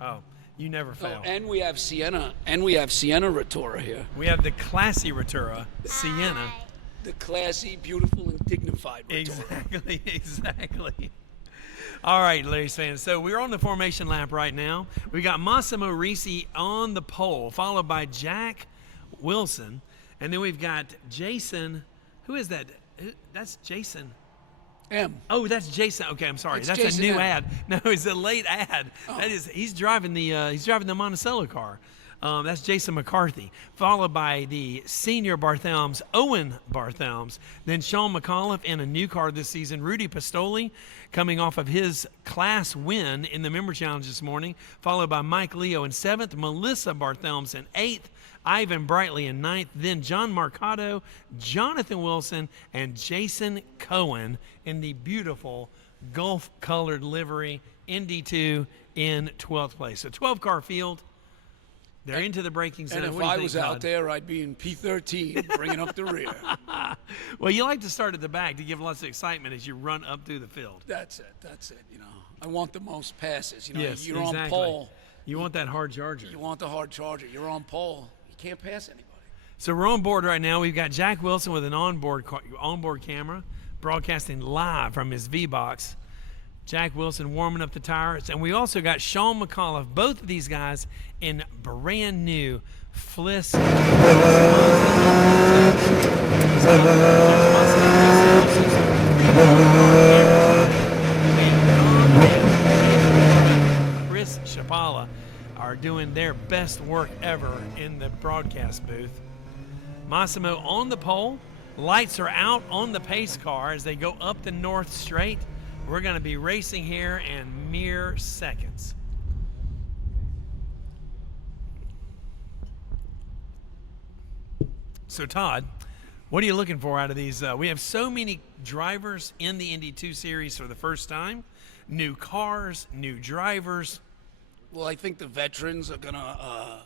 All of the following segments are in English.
Oh, you never fail. Oh, and we have Sienna Rotura here. We have the classy Rotura, Sienna. The classy, beautiful, and dignified Rotura. Exactly, exactly. All right, ladies fans. So we're on the formation lap right now. We got Massimo Risi on the pole, followed by Jack Wilson, and then we've got Jason. Who is that? That's Jason. M. Oh, that's Jason. Okay, I'm sorry. It's That's Jason a new M. ad. No, it's a late ad. Oh. That is, he's driving the Monticello car. That's Jason McCarthy, followed by the senior Barthelms, Owen Barthelms, then Sean McAuliffe in a new car this season, Rudy Pistoli, coming off of his class win in the Member Challenge this morning, followed by Mike Leo in 7th, Melissa Barthelms in 8th, Ivan Brightly in 9th, then John Marcato, Jonathan Wilson, and Jason Cohen in the beautiful Gulf-colored livery, ND2 in 12th place. So 12-car field. They're into the braking zone. And if I was out there, I'd be in P13, bringing up the rear. Well, you like to start at the back to give lots of excitement as you run up through the field. That's it. You know, I want the most passes. You know, Yes, you're exactly. on pole. You want that hard charger. You want the hard charger. You're on pole. You can't pass anybody. So we're on board right now. We've got Jack Wilson with an onboard camera, broadcasting live from his V-Box. Jack Wilson warming up the tires. And we also got Sean McAuliffe, both of these guys in brand new Fliss. Chris Chapala are doing their best work ever in the broadcast booth. Massimo on the pole. Lights are out on the pace car as they go up the North Straight. We're going to be racing here in mere seconds. So, Todd, what are you looking for out of these? We have so many drivers in the ND2 series for the first time. New cars, new drivers. Well, I think the veterans are going to,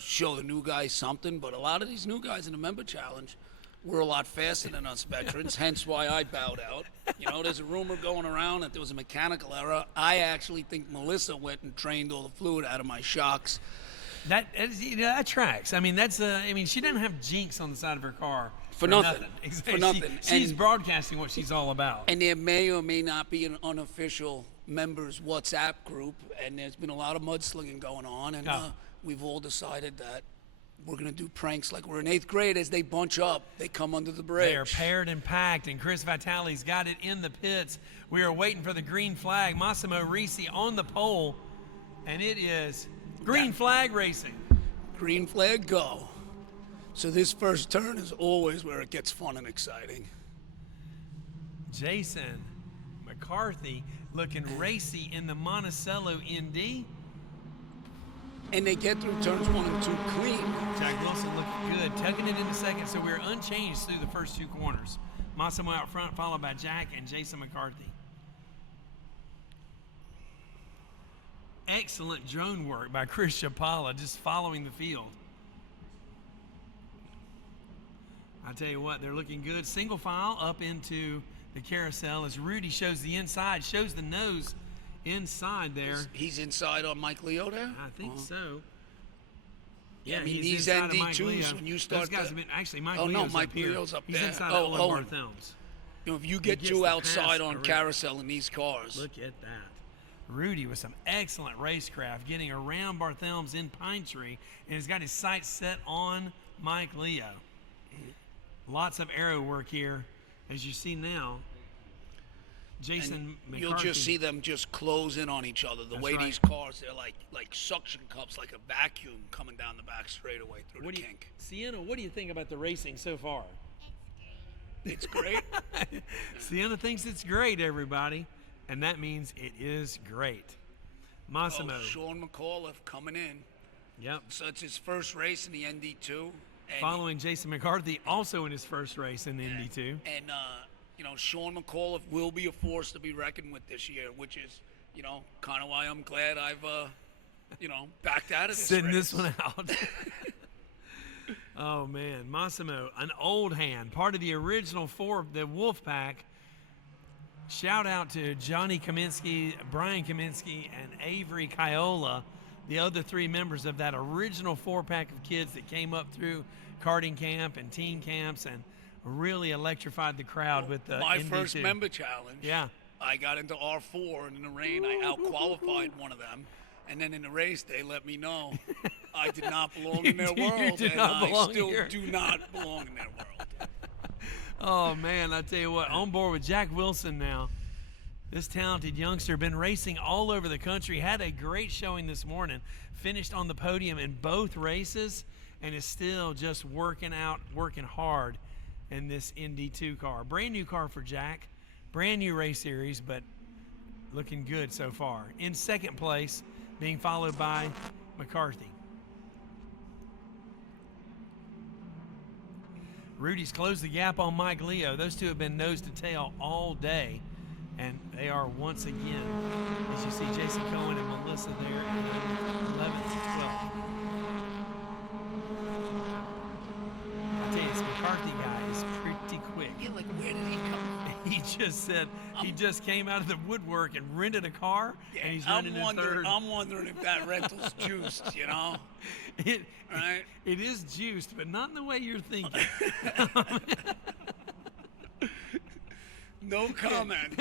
show the new guys something. But a lot of these new guys in the Member Challenge were a lot faster than us veterans, hence why I bowed out. You know, there's a rumor going around that there was a mechanical error. I actually think Melissa went and drained all the fluid out of my shocks. That tracks. I mean, she doesn't have jinx on the side of her car For nothing. Exactly. For nothing. She's broadcasting what she's all about. And there may or may not be an unofficial members WhatsApp group, and there's been a lot of mudslinging going on, and we've all decided that we're going to do pranks like we're in 8th grade. As they bunch up, they come under the bridge. They are paired and packed, and Chris Vitale's got it in the pits. We are waiting for the green flag. Massimo Risi on the pole, and it is green flag racing. Green flag, go. So this first turn is always where it gets fun and exciting. Jason McCarthy looking racy in the Monticello ND. And they get through turns 1 and 2 clean. Jack Wilson looking good, tugging it into second, so we're unchanged through the first 2 corners. Massimo out front, followed by Jack and Jason McCarthy. Excellent drone work by Chris Chapala, just following the field. I tell you what, they're looking good. Single file up into the carousel as Rudy shows the inside, shows the nose inside there. He's inside on Mike Leo there? I think so. Yeah, I mean, he's these ND2s, when you start those guys have been, actually, Mike Leo's no, Mike up here. Leo's up He's there. inside Owen. Owen Barthelms. You know, if you get gets too the outside pass on around. carousel in these cars. Look at that. Rudy with some excellent racecraft, getting around Barthelms in Pine Tree, and has got his sights set on Mike Leo. Lots of arrow work here, as you see now. Jason McCarthy. You'll just see them just close in on each other. The way right. these cars, they're like suction cups, like a vacuum coming down the back straightaway through the kink. Sienna, what do you think about the racing so far? It's great. Sienna thinks it's great, everybody, and that means it is great. Massimo. Sean McAuliffe coming in. Yep. So it's his first race in the ND2. And following Jason McCarthy, also in his first race in the ND2. And, Sean McAuliffe will be a force to be reckoned with this year, which is, kind of why I'm glad I've, backed out of this Sitting race. this one out. Oh, man. Massimo, an old hand, part of the original 4 of the Wolf Pack. Shout out to Johnny Kaminsky, Brian Kaminsky, and Avery Kiola, the other 3 members of that original 4-pack of kids that came up through karting camp and teen camps and really electrified the crowd with the My ND2. first member challenge. Yeah. I got into R4, and in the rain, I out-qualified one of them. And then in the race, they let me know I did not belong in their world, did and not I belong still here. do not belong in their world. Oh, man, I tell you what, on board with Jack Wilson now. This talented youngster, been racing all over the country, had a great showing this morning, finished on the podium in both races, and is still just working hard in this ND2 car. Brand new car for Jack, brand new race series, but looking good so far. In second place, being followed by McCarthy. Rudy's closed the gap on Mike Leo. Those two have been nose to tail all day, and they are once again, as you see, Jason Cohen and Melissa there in 11th and 12th. I tell you, this McCarthy guy is pretty quick. Yeah, like, where did he come from? He just said he just came out of the woodwork and rented a car, and he's running in third. I'm wondering if that rental's juiced, you know? Right? It is juiced, but not in the way you're thinking. No comment.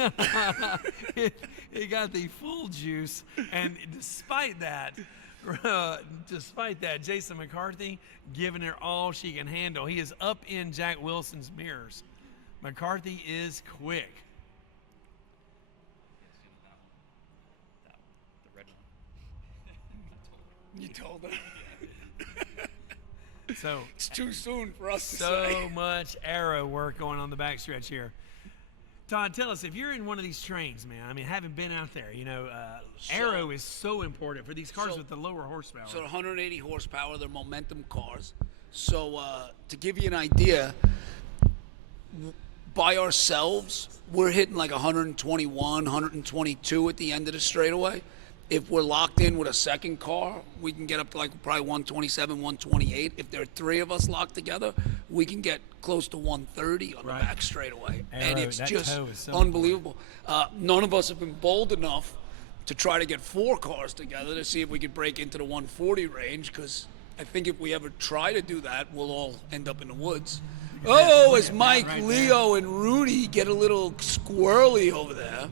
It got the full juice, and despite that, Jason McCarthy giving her all she can handle. He is up in Jack Wilson's mirrors. McCarthy is quick. The red one. You told her. So It's too soon for us to say. so much aero work going on the backstretch here. Todd, tell us, if you're in one of these trains, man, I mean, having been out there, aero is so important for these cars with the lower horsepower. So 180 horsepower, they're momentum cars. So to give you an idea, by ourselves, we're hitting like 121, 122 at the end of the straightaway. If we're locked in with a second car, we can get up to like probably 127, 128. If there are 3 of us locked together, we can get close to 130 on the back straightaway. And it's just so unbelievable. None of us have been bold enough to try to get 4 cars together to see if we could break into the 140 range, because I think if we ever try to do that, we'll all end up in the woods. Oh, as Mike, Leo, and Rudy get a little squirrely over there.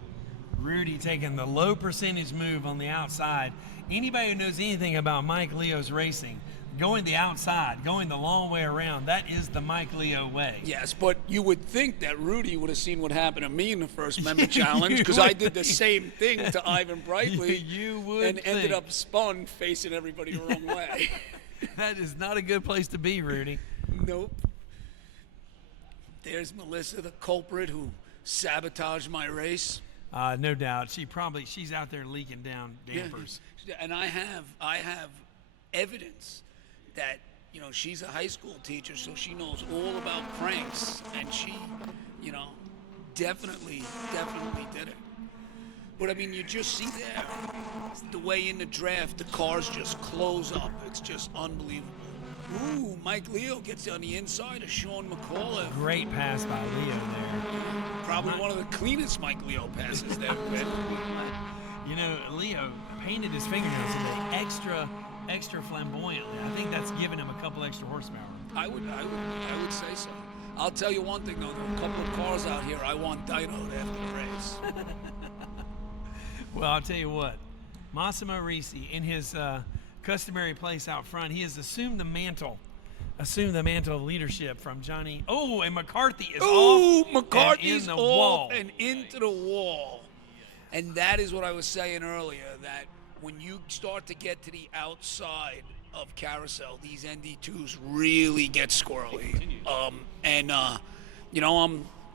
Rudy taking the low percentage move on the outside. Anybody who knows anything about Mike Leo's racing, going the outside, going the long way around, that is the Mike Leo way. Yes, but you would think that Rudy would have seen what happened to me in the first member challenge, because I did the same thing to Ivan Brightly. You would and ended up spun facing everybody the wrong way. That is not a good place to be, Rudy. Nope. There's Melissa, the culprit who sabotaged my race. No doubt. She's out there leaking down dampers. Yeah. And I have evidence that, she's a high school teacher, so she knows all about pranks, and she, definitely did it. But I mean, you just see there, the way in the draft, the cars just close up. It's just unbelievable. Ooh, Mike Leo gets on the inside of Sean McCullough. Great pass by Leo there. Probably one of the cleanest Mike Leo passes there. Leo painted his fingernails today extra flamboyantly. I think that's giving him a couple extra horsepower. I would say so. I'll tell you one thing though, there are a couple of cars out here I want dynoed after the race. Well, I'll tell you what, Massimo Risi, in his customary place out front, he has assumed the mantle of leadership from Johnny. Oh, and McCarthy is off. McCarthy's and in the off wall. and into the wall. And that is what I was saying earlier, that when you start to get to the outside of Carousel, these ND2s really get squirrely. I'm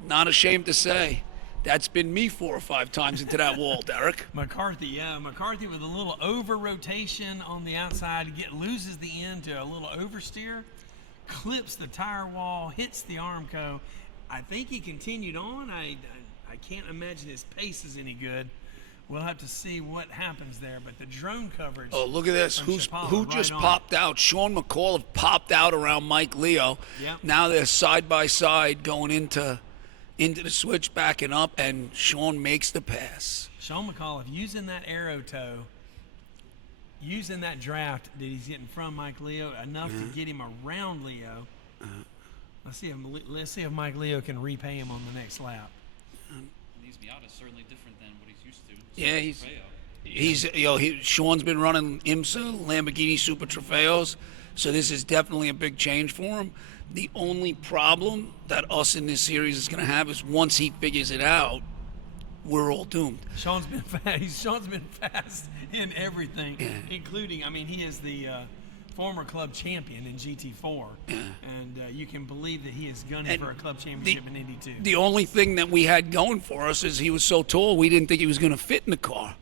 not ashamed to say that's been me 4 or 5 times into that wall, Derek. McCarthy with a little over rotation on the outside, loses the end to a little oversteer, clips the tire wall, hits the Armco. I think he continued on. I can't imagine his pace is any good. We'll have to see what happens there, but the drone coverage. Oh, look at this. Who right just on. popped out? Sean McCullough popped out around Mike Leo. Yep. Now they're side by side going into into the switch, backing up, and Sean makes the pass. Sean McAuliffe using that arrow toe, using that draft that he's getting from Mike Leo enough to get him around Leo. Let's see if Mike Leo can repay him on the next lap. These Miatas certainly different than what he's used to. Yeah, Sean's been running IMSA, Lamborghini Super Trofeos, so this is definitely a big change for him. The only problem that us in this series is going to have is once he figures it out, we're all doomed. Sean's been fast. Sean's been fast in everything, including, I mean, he is the former club champion in GT4, and you can believe that he is gunning for a club championship in ND2. The only thing that we had going for us is he was so tall, we didn't think he was going to fit in the car.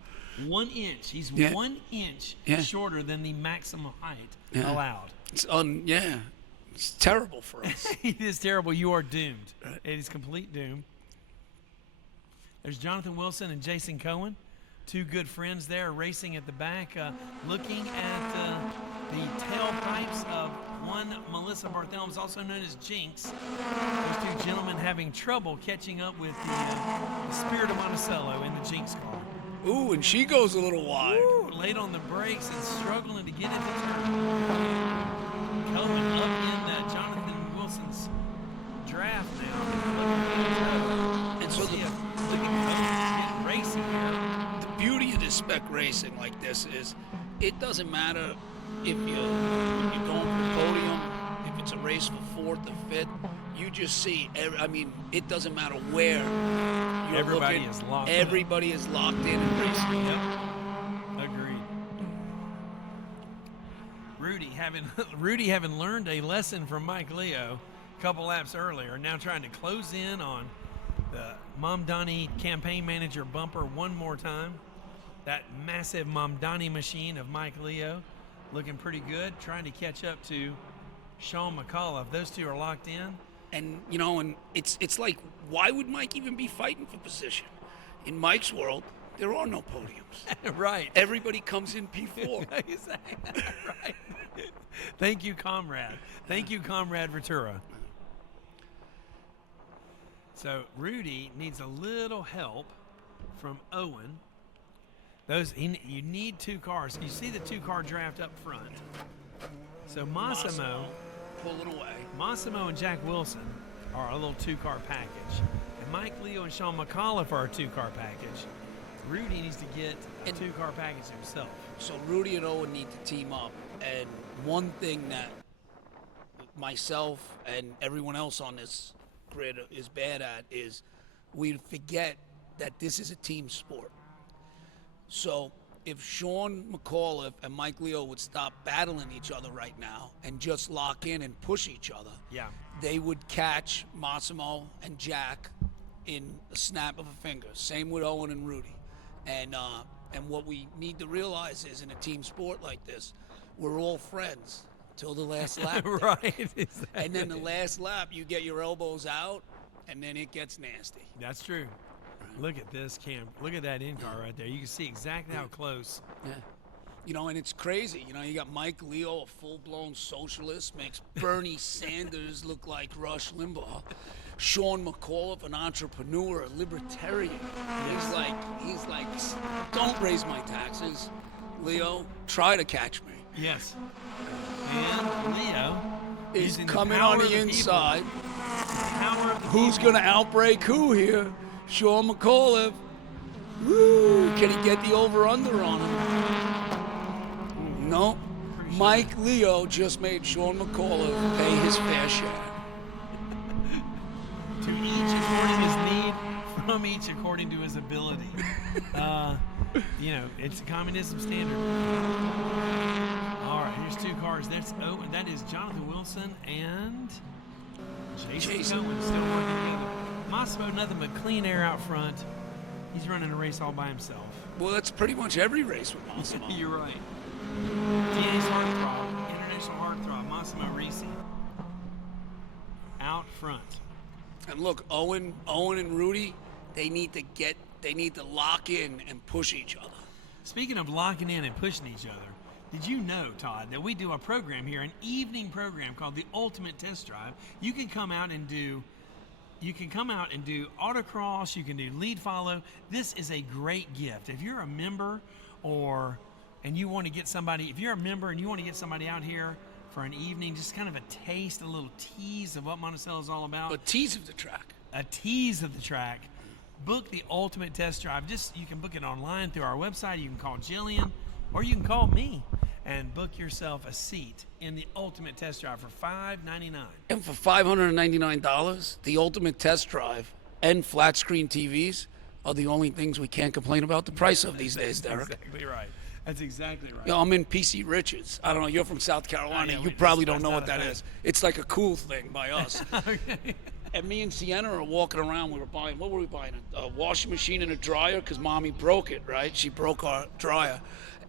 1 inch. He's 1 inch shorter than the maximum height allowed. It's terrible for us. It is terrible. You are doomed. It is complete doom. There's Jonathan Wilson and Jason Cohen, two good friends there racing at the back, looking at the tailpipes of one Melissa Barthelms, also known as Jinx. Those two gentlemen having trouble catching up with the Spirit of Monticello in the Jinx car. Ooh, and she goes a little wide. Ooh, late on the brakes and struggling to get into turn. Cohen up in Jonathan Wilson's draft now. And so look at Cohen racing here. the beauty of this spec racing like this is it doesn't matter if you're going for the podium, if it's a race for 4th or 5th, you just see, it doesn't matter where you're Everybody looking. is locked in. Everybody is locked in and racing. Yep. Agreed. Rudy having learned a lesson from Mike Leo a couple laps earlier, now trying to close in on the Mamdani campaign manager bumper one more time. That massive Mamdani machine of Mike Leo looking pretty good, trying to catch up to Sean McAuliffe. Those two are locked in. And it's like, why would Mike even be fighting for position? In Mike's world, there are no podiums. Right. Everybody comes in P4. Right. Thank you, comrade. Thank you, comrade Ventura. So Rudy needs a little help from Owen. You need 2 cars. You see the 2-car draft up front. So Massimo Pulling away. Massimo and Jack Wilson are a little 2-car package. And Mike Leo and Sean McAuliffe are a 2-car package. Rudy needs to get a 2-car package himself. So Rudy and Owen need to team up. And one thing that myself and everyone else on this grid is bad at is we forget that this is a team sport. So if Sean McAuliffe and Mike Leo would stop battling each other right now and just lock in and push each other, they would catch Massimo and Jack in a snap of a finger. Same with Owen and Rudy. And what we need to realize is in a team sport like this, we're all friends till the last lap. Right. Exactly. And then the last lap, you get your elbows out, and then it gets nasty. That's true. Look at this, Cam. Look at that in-car right there. You can see exactly how close. Yeah. And it's crazy. You got Mike Leo, a full-blown socialist, makes Bernie Sanders look like Rush Limbaugh. Sean McAuliffe, an entrepreneur, a libertarian. He's like, don't raise my taxes. Leo, try to catch me. Yes. And Leo is coming on the inside. Who's going to outbreak who here? Sean McAuliffe. Woo! Can he get the over-under on him? No. Mike Leo just made Sean McAuliffe pay his fair share. To each according his need, from each according to his ability. It's a communism standard. All right, here's 2 cars. That is Jonathan Wilson and Jason Cohen still working together. Massimo, nothing but clean air out front. He's running a race all by himself. Well, that's pretty much every race with Massimo. You're right. TNA's heartthrob, international heartthrob, Massimo Risi. Out front. And look, Owen and Rudy, they need to lock in and push each other. Speaking of locking in and pushing each other, did you know, Todd, that we do a program here, an evening program called the Ultimate Test Drive? You can come out and do you can come out and do autocross. You can do lead follow. This is a great gift. If you're a member and you want to get somebody, if you're a member and you want to get somebody out here for an evening, just kind of a taste, a little tease of what Monticello is all about. A tease of the track. A tease of the track. Book the ultimate test drive. You can book it online through our website. You can call Jillian or you can call me and book yourself a seat in the ultimate test drive for $599. And for $599, the ultimate test drive and flat screen TVs are the only things we can't complain about the price of these days, Derek. Exactly right. That's exactly right. You know, I'm in PC Richards. I don't know. You're from South Carolina. Yeah, You we probably just don't know what passed that out is. It's like a cool thing by us. Okay. And me and Sienna are walking around. We were buying, what were we buying? A washing machine and a dryer because Mommy broke it, right? She broke our dryer.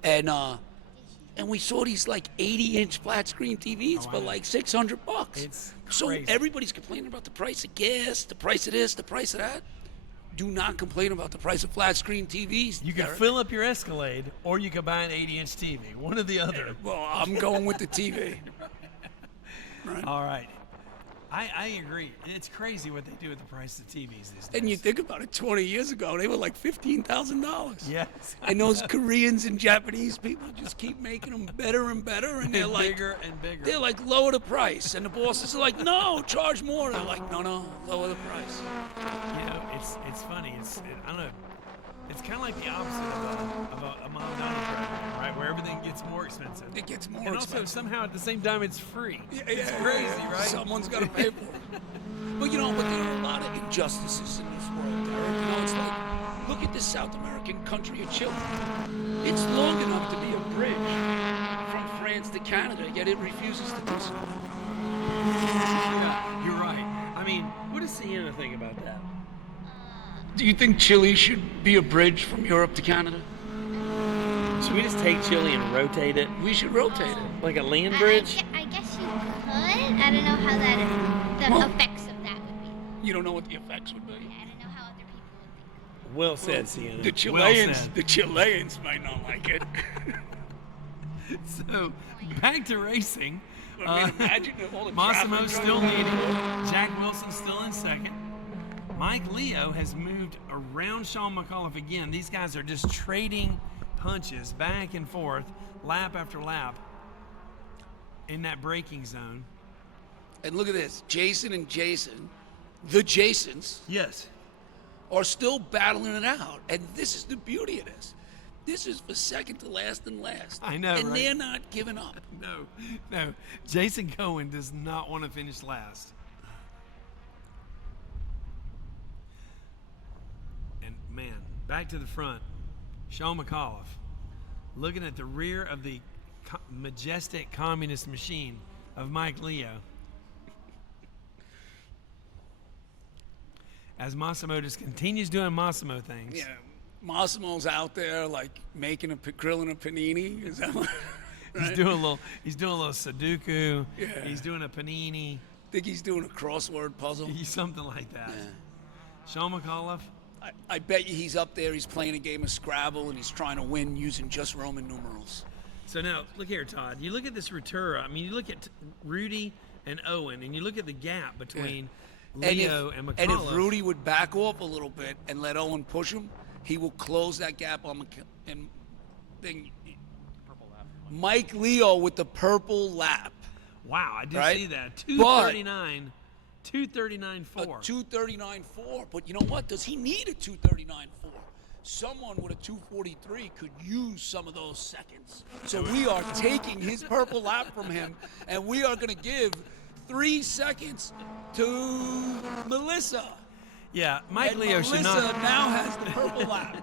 And we saw these like 80-inch flat screen TVs for like $600. It's so crazy. everybody's complaining about the price of gas, the price of this, the price of that. Do not complain about the price of flat screen TVs. You can Derek. fill up your Escalade or you can buy an 80-inch TV. One or the other. Well, I'm going with the TV. Right. All right. I agree. It's crazy what they do with the price of TVs these days. And you think about it, 20 years ago, they were like $15,000. Yes. And those Koreans and Japanese people just keep making them better and better, and they're And like, bigger and bigger. they're like, lower the price, and the bosses are like, no, charge more. They're like, no, lower the price. You know, it's funny. I don't know. It's kind of like the opposite of a Mom Donald program, right? Where everything gets more expensive. It gets more And also expensive. somehow at the same time it's free. Yeah, It's yeah, crazy, yeah. right? Someone's got to pay for it. But you know, but there are a lot of injustices in this world, Derek. You know, it's like, look at this South American country of Chile. It's long enough to be a bridge from France to Canada, yet it refuses to do so. Yeah, you're right. I mean, what does Sienna think about that? Do you think Chile should be a bridge from Europe to Canada? Should we just take Chile and rotate it We should rotate it. like a land I bridge? guess you could. I don't know how the Well- effects of that would be. You don't know what the effects would be. I don't know how other people would think. Well said, Sienna. The Well Chileans, said. the Chileans might not like it. So, back to racing. I mean, imagine all the Massimo's traffic still going leading. on. Jack Wilson's still in second. Mike Leo has moved around Sean McAuliffe again. These guys are just trading punches back and forth, lap after lap, in that braking zone. And look at this, Jason and Jason, the Jasons, Yes. are still battling it out. And this is the beauty of this. This is for second to last and last. I know, And right? they're not giving up. No. Jason Cohen does not want to finish last. And man, back to the front. Sean McAuliffe looking at the rear of the majestic communist machine of Mike Leo. As Massimo just continues doing Massimo things. Yeah, Massimo's out there like grilling a panini. Is that what? He's doing a little Sudoku. Yeah. He's doing a panini. Think he's doing a crossword puzzle. Something like that. Yeah. Sean McAuliffe. I bet you he's up there. He's playing a game of Scrabble and he's trying to win using just Roman numerals. So now, look here, Todd. You look at this Rotura. I mean, you look at Rudy and Owen, and you look at the gap between Leo and McAuliffe. And if Rudy would back off a little bit and let Owen push him, he will close that gap on and then Mike Leo with the purple lap. Wow, I did Right? see that. But- 239.4. A 239.4, but you know what? Does he need a 239.4? Someone with a 243 could use some of those seconds. So we are taking his purple lap from him, and we are going to give 3 seconds to Melissa. Yeah, Mike And Leo Melissa should not. now has the purple lap.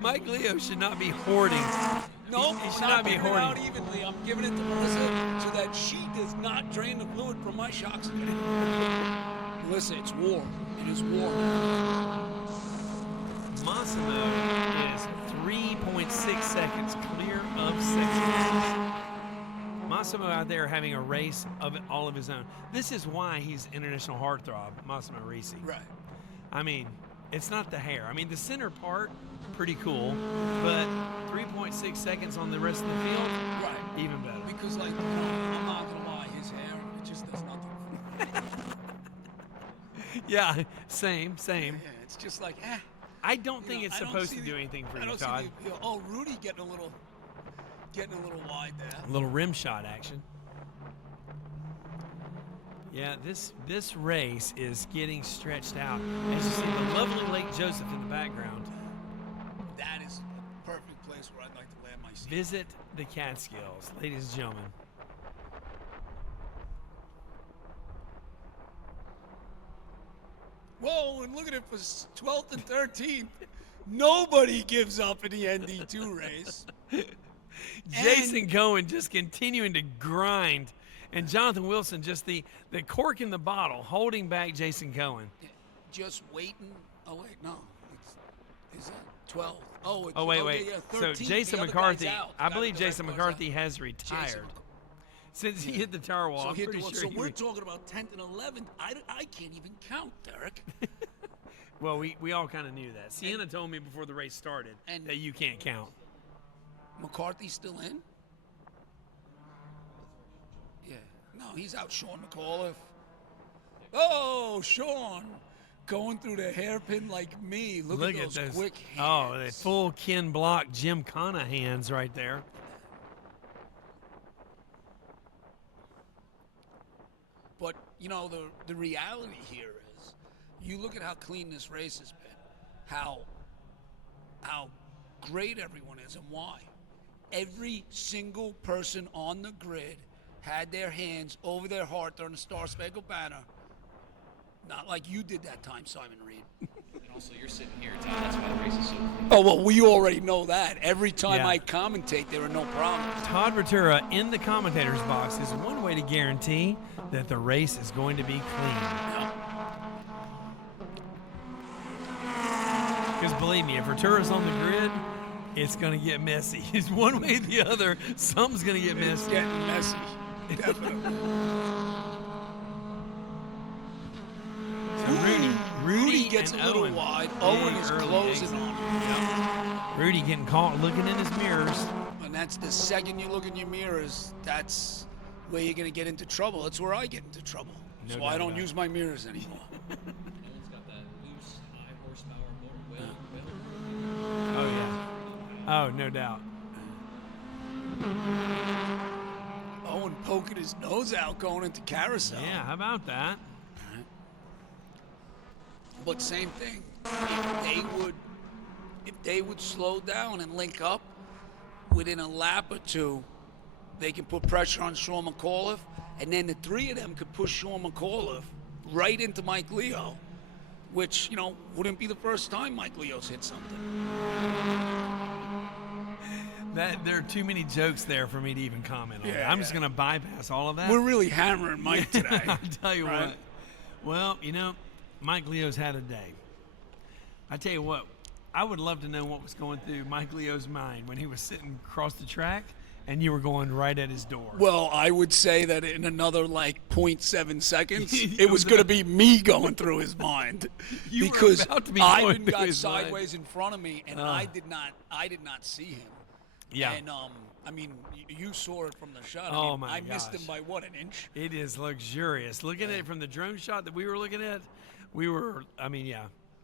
Mike Leo should not be hoarding. Nope, he should not not be giving it out hoarding. evenly. I'm giving it to Melissa so that she does not drain the fluid from my shocks again. Melissa, it's warm. It is warm. Massimo is 3.6 seconds clear of second. Massimo out there having a race of all of his own. This is why he's international heartthrob, Massimo Risi. Right. I mean, it's not the hair. I mean, the center part, pretty cool, but 3.6 seconds on the rest of the field, Right. even better. Because, like, I'm not gonna lie, his hair, it just does nothing. Yeah, same. Yeah, it's just like, I don't think know, it's I don't supposed see to the- do anything for I you, don't see Todd. Rudy getting a little wide there. A little rim shot action. Yeah, this race is getting stretched out. As you see the lovely Lake Joseph in the background. That is a perfect place where I'd like to land my seat. Visit the Catskills, ladies and gentlemen. Whoa, and look at it for 12th and 13th. Nobody gives up in the ND2 race. Jason Cohen just continuing to grind. And Jonathan Wilson just the cork in the bottle, holding back Jason Cohen. Just waiting. Oh, wait, no. Is that 12? Oh, Wait. Yeah, So 13th. Jason The other McCarthy, guy's out. I The believe guy- Jason the guy's McCarthy out. has Jason retired. McCarthy. Since he hit the tower wall, So, I'm pretty sure he we're re- talking about 10th and 11th. I can't even count, Derek. Well, we all kind of knew that. Sienna told me before the race started And- that you can't count. McCarthy's still in? Yeah. No, he's out Sean McAuliffe. Oh, Sean. Going through the hairpin like me. Look at those quick hands. Oh, the full Ken Block, Jim Connor hands right there. But, the reality here is, you look at how clean this race has been, how great everyone is, and why. Every single person on the grid had their hands over their heart during the Star Spangled Banner. Not like you did that time, Simon Reed. And also, you're sitting here, Todd. That's why the race is so clean. Oh, well, we already know that. Every time Yeah. I commentate, there are no problems. Todd Ratura in the commentator's box is one way to guarantee that the race is going to be clean. Because believe me, if Ratura's on the grid, it's going to get messy. It's one way or the other, something's going to get It's messy. getting messy. Definitely. Rudy gets a and little Owen. wide. Big Owen is early closing exit. on him. Rudy getting caught looking in his mirrors. And that's the second you look in your mirrors, that's where you're going to get into trouble. That's where I get into trouble. No So doubt I don't about it. use my mirrors anymore. Owen's got that loose, high horsepower motor well. Oh, yeah. Oh, no doubt. Owen poking his nose out going into carousel. Yeah, how about that? But same thing. If they would slow down and link up within a lap or two, they can put pressure on Sean McAuliffe, and then the three of them could push Sean McAuliffe right into Mike Leo, which, wouldn't be the first time Mike Leo's hit something. There are too many jokes there for me to even comment on. Yeah, that. I'm just yeah. going to bypass all of that. We're really hammering Mike today. I'll tell you Right? what. Well, Mike Leo's had a day. I tell you what, I would love to know what was going through Mike Leo's mind when he was sitting across the track and you were going right at his door. Well, I would say that in another 0.7 seconds, it was going to be me going through his mind You were because about to be Ivan going through got his mind. sideways in front of me, and I did not see him. Yeah. And you saw it from the shot. Oh, my I missed him gosh. by what, an inch? It is luxurious. Looking at it from the drone shot that we were looking at,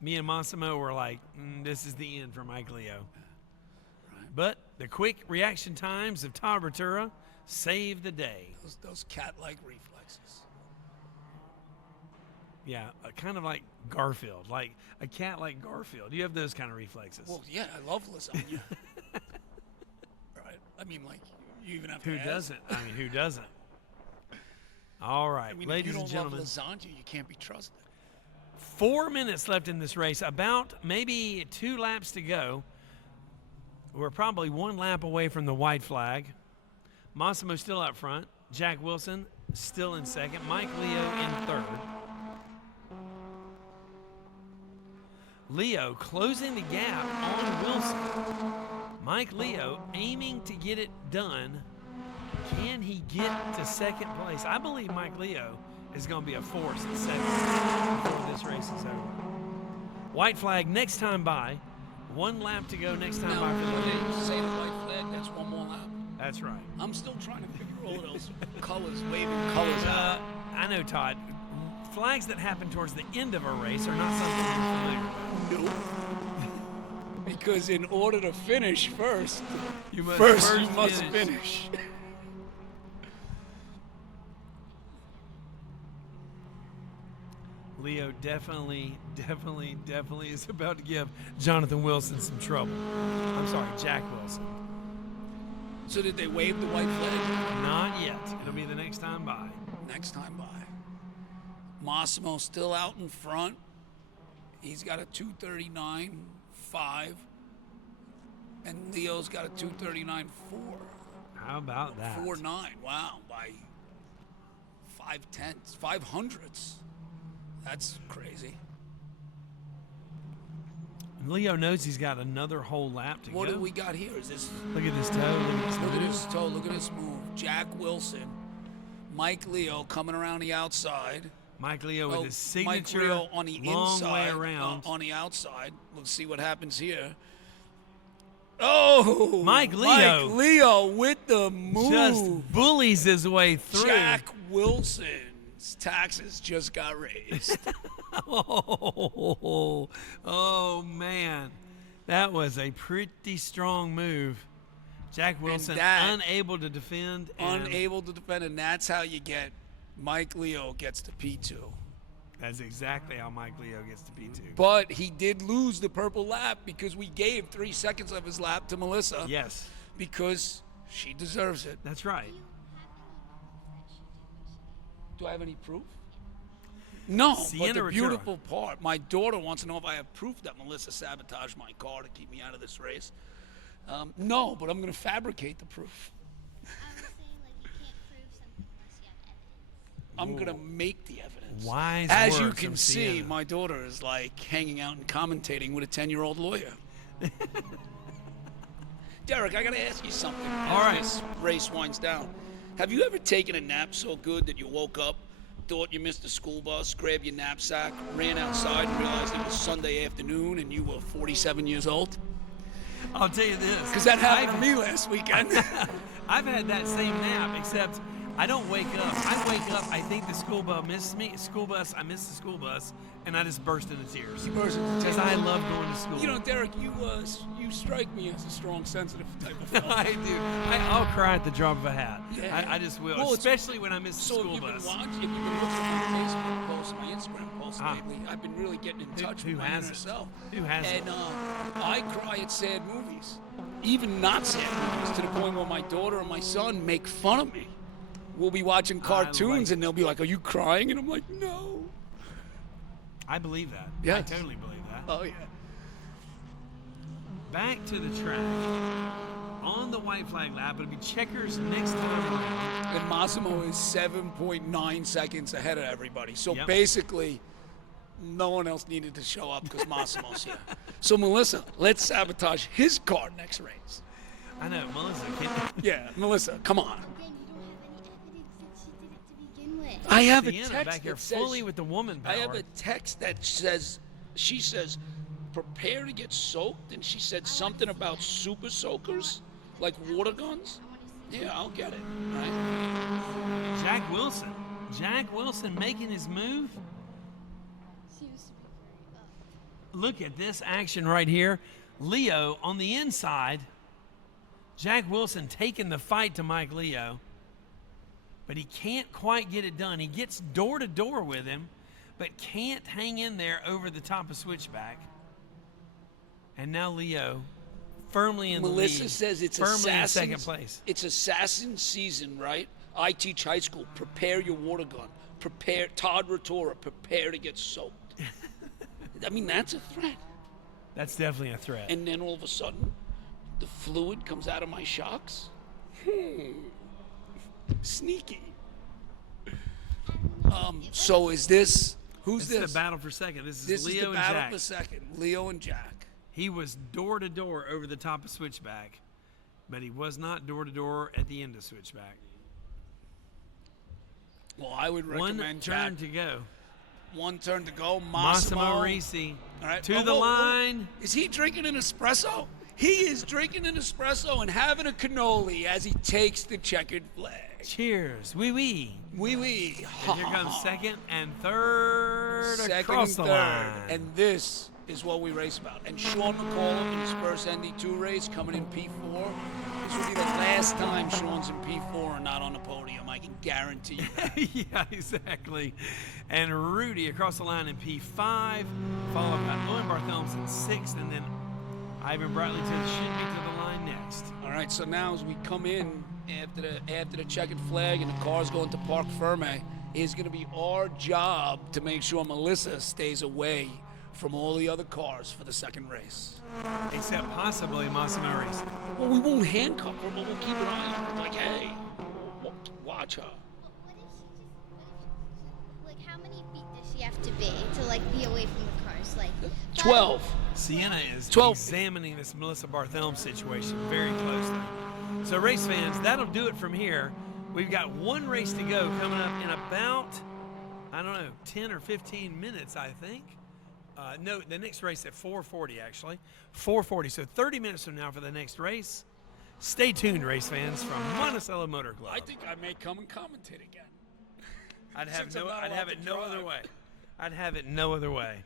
me and Massimo were like, this is the end for Mike Leo. But the quick reaction times of Todd Ratura saved the day. Those cat-like reflexes. Yeah, kind of like Garfield, like a cat like Garfield. You have those kind of reflexes. Well, yeah, I love lasagna. Right? You even have to Who ask. doesn't? Who doesn't? All right, If ladies you and don't gentlemen. love lasagna, you can't be trusted. 4 minutes left in this race, about maybe 2 laps to go. We're probably 1 lap away from the white flag. Massimo still up front. Jack Wilson still in second. Mike Leo in third. Leo closing the gap on Wilson. Mike Leo aiming to get it done. Can he get to second place? I believe Mike Leo is going to be a force at second before this race is over. White flag next time by. 1 lap to go next time by for the When lead. they say the white flag, that's 1 more lap. That's right. I'm still trying to figure all of those colors, waving colors out. I know, Todd. flags that happen towards the end of a race are not something you're familiar with. Nope. Because in order to finish first, You must you must finish. Leo definitely is about to give Jonathan Wilson some trouble. I'm sorry, Jack Wilson. So did they wave the white flag? Not yet. It'll be the next time by. Next time by. Massimo still out in front. He's got a 2:39.5. And Leo's got a 2:39.4. How about that? 4.9. Wow, by 5/10, 500ths. That's crazy. Leo knows he's got another whole lap to What go. do we got here? Is this? Look at this toe. Look at this toe. Look at this move. Jack Wilson, Mike Leo coming around the outside. Mike Leo with his Mike signature Leo on the long inside, way around. on the outside. Let's see what happens here. Oh, Mike Leo. Mike Leo with the move. Just bullies his way through. Jack Wilson's taxes just got raised. Oh, man. That was a pretty strong move. Jack Wilson unable to defend. Unable to defend, and that's how you get Mike Leo gets to P2. That's exactly how Mike Leo gets to P2. But he did lose the purple lap because we gave 3 seconds of his lap to Melissa. Yes. Because she deserves it. That's right. Do I have any proof? No, Sienna but the Rottura. beautiful part, my daughter wants to know if I have proof that Melissa sabotaged my car to keep me out of this race. No, but I'm going to fabricate the proof. I was saying, like, you can't prove something unless you have evidence. I'm going to make the evidence. Wise As you words can from see, Sienna. my daughter is like hanging out and commentating with a 10-year-old lawyer. Derek, I got to ask you something. All right. This race winds down. Have you ever taken a nap so good that you woke up, thought you missed the school bus, grabbed your knapsack, ran outside and realized it was Sunday afternoon and you were 47 years old? I'll tell you this. Because that happened to me last weekend. I've had that same nap, except I don't wake up. I wake up, I think the school bus missed me. I missed the school bus, and I just burst into tears. Because I love going to school. You know, Derek, you strike me as a strong, sensitive type of fellow. I do. I'll cry at the drop of a hat. Yeah. I just will, Well, especially when I miss the So school if you've bus. been watching, if you've been looking at my Facebook posts, my Instagram posts lately, I've been really getting in touch who with my inner hasn't? self. Who hasn't? And I cry at sad movies, even not sad movies, to the point where my daughter and my son make fun of me. We'll be watching cartoons and they'll be like, "Are you crying?" And I'm like, "No." I believe that. Yes. I totally believe that. Oh yeah. Back to the track. On the white flag lap, it'll be checkers next time around. And Massimo is 7.9 seconds ahead of everybody. So Yep. basically, no one else needed to show up because Massimo's here. So Melissa, let's sabotage his car next race. I know, Melissa. Can't, Yeah, Melissa, come on. Again, you don't have any evidence that she did it to begin with. I have a Sienna text back here that says, fully with the woman power. I have a text that says, she says, prepare to get soaked, and she said something about super soakers, like water guns. Yeah, I'll get it. All right. Jack Wilson. Jack Wilson making his move. Seems to be very Look at this action right here. Leo on the inside. Jack Wilson taking the fight to Mike Leo. But he can't quite get it done. He gets door to door with him, but can't hang in there over the top of switchback. And now Leo firmly in the lead. Melissa says it's firmly in second assassin's- place. It's assassin season, right? I teach high school. Prepare your water gun. Prepare, Todd Rotora, prepare to get soaked. I mean, that's a threat. That's definitely a threat. And then all of a sudden, the fluid comes out of my shocks. Sneaky. So is this, who's This this? is the battle for second. This is This Leo is the and battle Jack. for second. Leo and Jack. He was door to door over the top of switchback, but he was not door to door at the end of switchback. Well, I would One recommend turn Jack. to go. One turn to go. Massimo Risi All right. to Oh, the whoa, whoa. line. Is he drinking an espresso? He is drinking an espresso and having a cannoli as he takes the checkered flag. Cheers. Wee wee. Wee wee. And here comes second and third Second across and the third. line. And this is what we race about. And Sean McCullough in his first ND2 race coming in P4. This will be the last time Sean's in P4 and not on the podium. I can guarantee you that. Yeah, exactly. And Rudy across the line in P5, followed by Owen Barthelms in 6th, and then Ivan Bradley should be to the line next. All right, so now as we come in after the checkered flag and the cars go into Parc Ferme, it is going to be our job to make sure Melissa stays away from all the other cars for the second race. Except possibly Massimo Racing. Well, we won't handcuff her, but we'll keep an eye on her. Like, hey, watch her. Like, how many feet does she have to be away from the cars? Like 12. Sienna is 12. examining this Melissa Barthelm situation very closely. So race fans, that'll do it from here. We've got one race to go coming up in about, I don't know, 10 or 15 minutes, I think. No, the next race at 4:40 actually. 4:40, so 30 minutes from now for the next race. Stay tuned, race fans, from Monticello Motor Club. I think I may come and commentate again. I'd have Since I'm not it allowed to no other drive. way. I'd have it no other way.